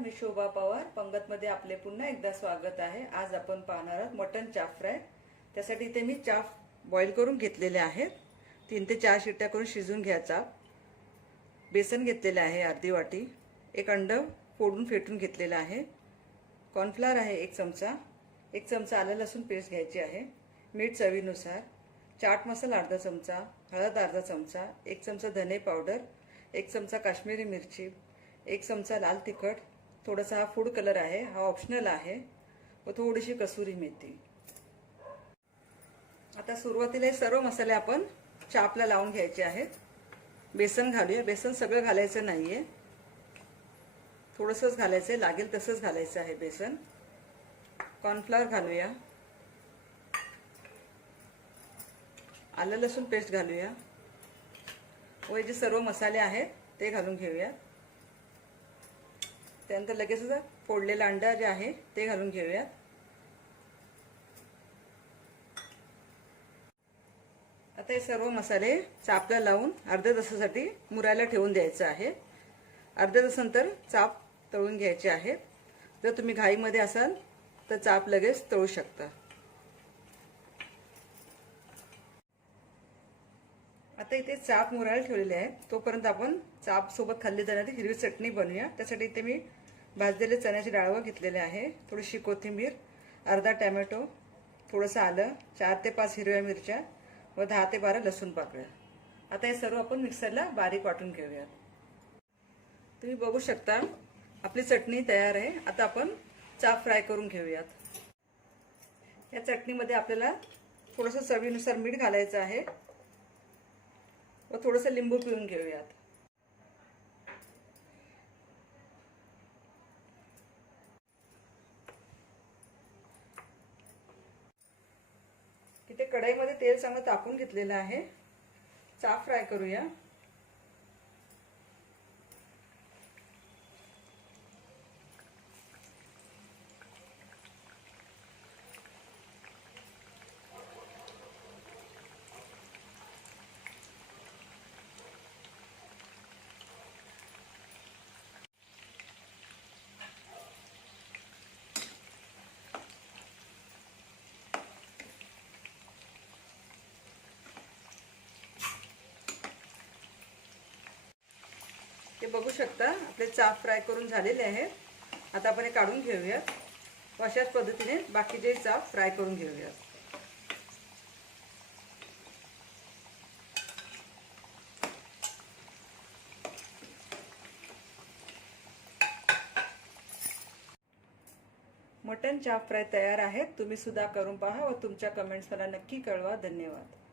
मी शोभा पवार. पंगतमध्ये आपले पुन्हा एकदा स्वागत आहे. आज आपण पाहणार आहोत मटन चाफ फ्राय. त्यासाठी इथे मी चाफ बॉईल करून घेतलेले आहेत. तीन ते चार शिट्ट्या करून शिजून घ्या चाफ बेसन घेतलेले आहे अर्धी वाटी. एक अंड फोडून फेटून घेतलेलं आहे. कॉर्नफ्लॉवर आहे एक चमचा. एक चमचा आलं लसूण पेस्ट घ्यायची आहे. मीठ चवीनुसार. चाट मसाला अर्धा चमचा. हळद अर्धा चमचा. एक चमचा धने पावडर. एक चमचा काश्मीरी मिरची. एक चमचा लाल तिखट. थोडासा हा फूड कलर आहे हा ऑप्शनल आहे. व थोडीशी कसुरी मेथी. आता सुरुवातीला हे सर्व मसाले आपण चापला लावून घ्यायचे आहेत. बेसन घालूया. बेसन सगळं घालायचं नाहीये. थोडंसंच घालायचं आहे लागेल तसंच घालायचं आहे बेसन. कॉर्नफ्लॉवर घालूया. आलं लसूण पेस्ट घालूया. व हे जे सर्व मसाले आहेत ते घालून घेऊया त्यानंतर लगेचच फोडलेला अंडा जे आहे ते घालून घेऊयात. आता हे सर्व मसाले चापला लावून अर्ध्या तासासाठी मुरायला ठेवून द्यायचं आहे. अर्ध्या तासानंतर चाप तळून घ्यायचे आहेत जर तुम्ही घाईमध्ये असाल तर चाप लगेच तळू शकता. आता इथे चाप मुरायला ठेवलेले आहे. तोपर्यंत आपण चाप सोबत खाल्ली जाणारी हिरवी चटणी बनवूया. त्यासाठी इथे मी भाजलेले चण्याची डाळवं घेतलेले आहे. थोडीशी कोथिंबीर अर्धा टॅमॅटो थोडंसं आलं चार ते पाच हिरव्या मिरच्या व दहा ते बारा लसूण पाकळ्या. आता हे सर्व आपण मिक्सरला बारीक वाटून घेऊयात. तुम्ही बघू शकता आपली चटणी तयार आहे. आता आपण चाप फ्राय करून घेऊयात. या चटणीमध्ये आपल्याला थोडंसं चवीनुसार मीठ घालायचं आहे. व थोडंसं लिंबू पिळून घेऊयात. तिथे कढईमध्ये तेल चांगलं तापून घेतलेलं आहे. चाफ फ्राय करूया. हे बघू शकता आपले चाप फ्राय करून झालेले आहेत. आता आपण हे काढून घेऊयात. व अशाच पद्धतीने बाकीचे चाप फ्राय करून घेऊयात. मटन चाप फ्राय तयार आहेत. तुम्ही सुद्धा करून पहा व तुमच्या कमेंट्स मला नक्की कळवा. धन्यवाद.